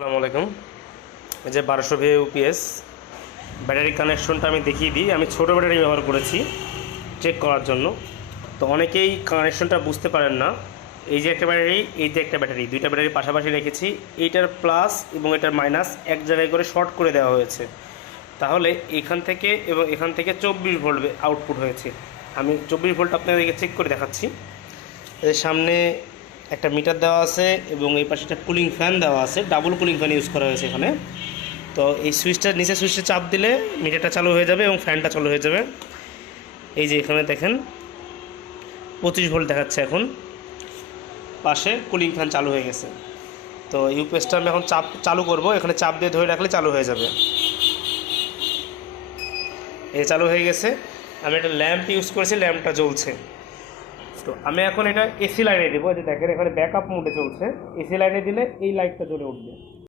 আসসালামু আলাইকুম। এই যে 1200 ভি ইউপিএস ব্যাটারি কানেকশনটা আমি দেখিয়ে দিই। আমি ছোটো ব্যাটারি ব্যবহার করেছি চেক করার জন্য। তো অনেকেই কানেকশনটা বুঝতে পারেন না। এই যে একটা ব্যাটারি, এই যে একটা ব্যাটারি, দুইটা ব্যাটারি পাশাপাশি রেখেছি। এইটার প্লাস এবং এটার মাইনাস এক জায়গায় করে শর্ট করে দেওয়া হয়েছে। তাহলে এখান থেকে এবং এখান থেকে 24 ভোল্ট আউটপুট হয়েছে। আমি 24 ভোল্ট আপনাদেরকে চেক করে দেখাচ্ছি। এর সামনে একটা মিটার দেওয়া আছে এবং এই পাশে একটা কুলিং ফ্যান দেওয়া আছে, ডাবল কুলিং ফ্যান ইউজ করা হয়েছে এখানে। তো এই সুইচটার নিচে সুইচে চাপ দিলে মিটারটা চালু হয়ে যাবে এবং ফ্যানটা চালু হয়ে যাবে। এই যে এখানে দেখেন 25 ভোল্ট দেখাচ্ছে। এখন পাশে কুলিং ফ্যান চালু হয়ে গেছে। তো ইউপিএসটা আমি এখন চালু করব। এখানে চাপ দিয়ে ধরে রাখলে চালু হয়ে যাবে। এই চালু হয়ে গেছে। আমি একটা ল্যাম্প ইউজ করেছি, ল্যাম্পটা জ্বলছে। তো আমি এখন এটা এসি লাইনে দেবো। যে দেখেন এখানে ব্যাকআপ মোডে চলছে। এসি লাইনে দিলে এই লাইটটা জ্বলে উঠবে।